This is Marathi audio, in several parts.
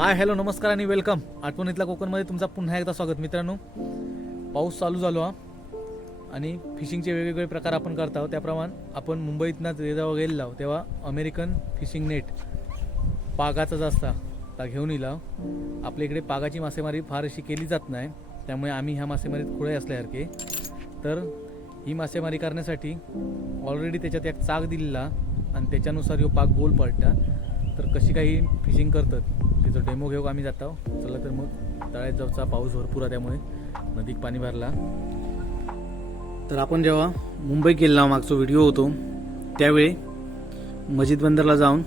हाय हॅलो नमस्कार आणि वेलकम आठवणीतल्या कोकणमध्ये तुमचा पुन्हा एकदा स्वागत मित्रांनो. पाऊस चालू झालो हा. आणि फिशिंगचे वेगवेगळे प्रकार आपण करत आहोत. त्याप्रमाणे आपण मुंबईतनं जेव्हा गेलेलो तेव्हा अमेरिकन फिशिंग नेट पागाचाच असता ता घेऊन येला आपल्या इकडे पागाची मासेमारी फार अशी केली जात नाही. त्यामुळे आम्ही ह्या मासेमारीत खुळे असल्यासारखे. तर ही मासेमारी करण्यासाठी ऑलरेडी त्याच्यात एक चाक दिलेला आणि त्याच्यानुसार यो पाक गोल पडटा तर कशी काही फिशिंग करतात तिचं डेमो घेऊ आम्ही जातो चला तर मग तळ्यात जाऊचा पाऊस भरपूर आहे त्यामुळे नदीत पाणी भरला. तर आपण जेव्हा मुंबई गेलो मागचा व्हिडिओ होतो त्यावेळी मस्जिद बंदरला जाऊन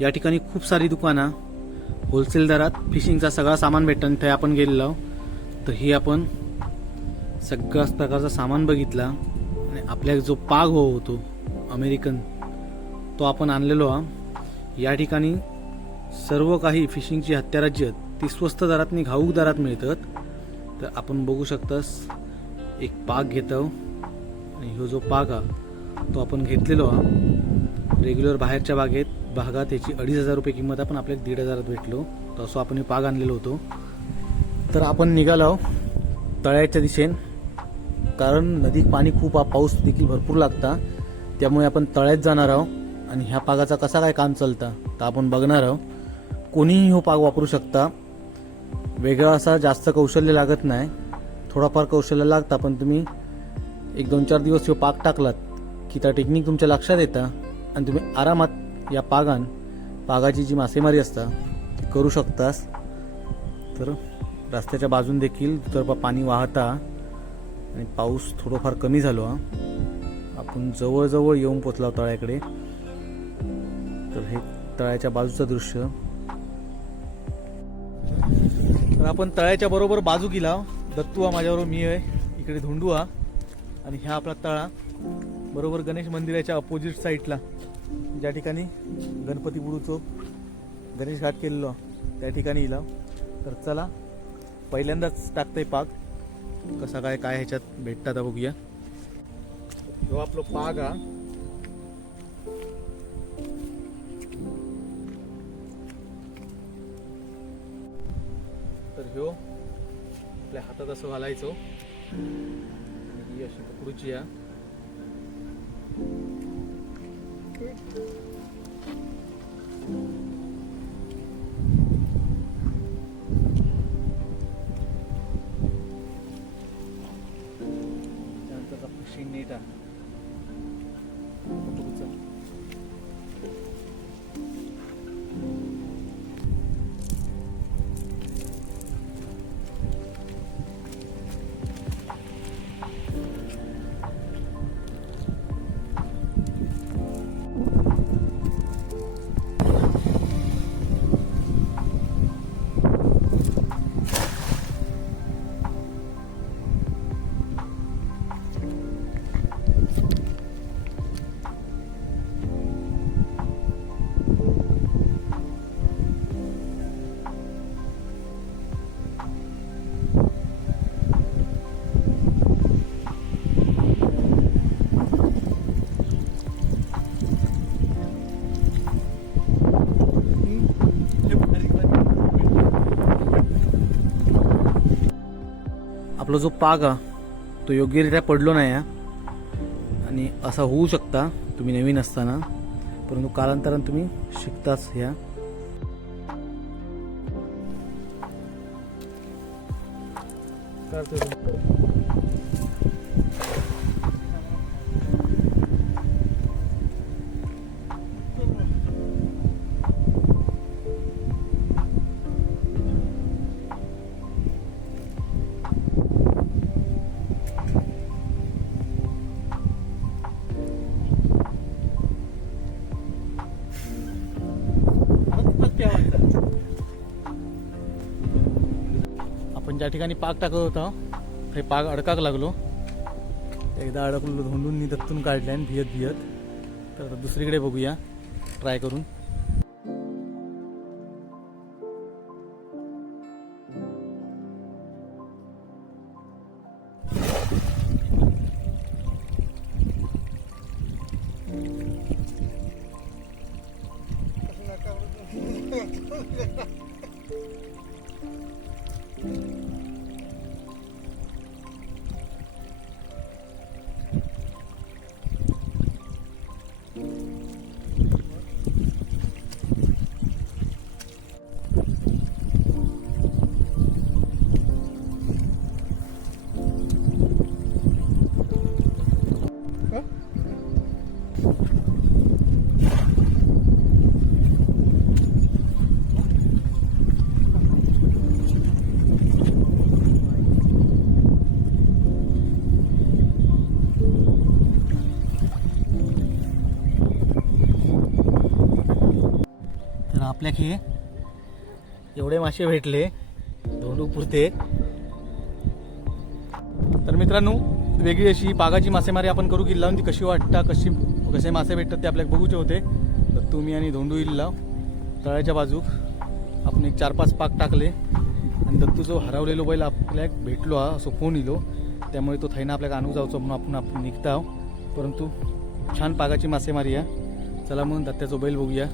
या ठिकाणी खूप सारी दुकानं होलसेल दरात फिशिंगचा सगळा सामान भेटतं आणि ते आपण गेलेलो तर ही आपण सगळ्याच प्रकारचा सामान बघितला आणि आपल्या जो पाग हो होतो अमेरिकन तो आपण आणलेलो हा या ठिकाणी सर्व काही फिशिंगची हत्याराज्य आहेत. ती स्वस्त दरात आणि घाऊक दरात मिळतात. तर आपण बघू शकतास एक पाग घेतो आणि ह्यो जो पाग हा तो आपण घेतलेलो हा. रेग्युलर बाहेरच्या बागेत भागात त्याची अडीच हजार रुपये किंमत आपण पण आपल्याला दीड हजारात भेटलो. तर असं आपण हे पाग आणलेलो होतो. तर आपण निघालो तळ्याच्या दिशेन. कारण नदीत पाणी खूप पाऊस देखील भरपूर लागता. त्यामुळे आपण तळ्यात जाणार आहोत. आणि ह्या पागाचा कसा काय काम चालता तर आपण बघणार आहोत. कोणीही हो पाग वापरू शकता. वेगळा असा जास्त कौशल्य लागत नाही. थोडाफार कौशल्य लागतं पण तुम्ही एक दोन चार दिवस हो पाग टाकलात की त्या टेक्निक तुमच्या लक्षात येतं आणि तुम्ही आरामात या पागान पागाची जी मासेमारी असता ती करू शकतास. तर रस्त्याच्या बाजून देखील दुतर्फा पाणी वाहता आणि पाऊस थोडंफार कमी झालो आपण जवळजवळ येऊन पोचला तळ्याकडे हे तळ्याच्या बाजूचं दृश्य. तर आपण तळ्याच्या बरोबर बाजू गेला. दत्तू हा माझ्याबरोबर मी आहे. इकडे धोंडुआ आणि ह्या आपला तळा. बरोबर गणेश मंदिराच्या अपोजिट साईडला ज्या ठिकाणी गणपती बुडूचो गणेश घाट केलेलो. त्या ठिकाणी इला. तर चला पहिल्यांदाच टाकतंय पाक. कसा काय काय ह्याच्यात भेटतात आता बघूया. जो आपलं पाग हा. ह्यो आपल्या हातात असं घालायचो. ही अशी पकडूची या आपला जो पाग हा तो योग्यरित्या पडलो नाही हा आणि असा होऊ शकता तुम्ही नवीन असताना. परंतु कालांतरानं तुम्ही शिकताच ह्या आपण ज्या ठिकाणी पाक टाकत होता. ते पाक अडकाक लागलो. एकदा अडकलो धोंडून दत्तून काढले आणि भियत भियत. तर दुसरीकडे बघूया. ट्राय करून. आपल्या हे. एवढे मासे भेटले धोंडू पुरते. तर मित्रांनो वेगळी अशी पागाची मासेमारी आपण करू किल्ला. ती कशी वाटता कशी कसे मासे भेटतात ते आपल्याला बघूचे होते. तर तुम्ही आणि धोंडू इल्ला तळ्याच्या बाजूक आपण एक चार पाच पाक टाकले. आणि दत्तू जो हरवलेलो बैल आपल्याक भेटलो हा असो फोन इलो त्यामुळे तो थैना आपल्याला आणू जाऊचो म्हणून आपण आपण निघता आहो. परंतु छान पागाची मासेमारी आहे. चला म्हणून दत्त्याचं बैल बघूया.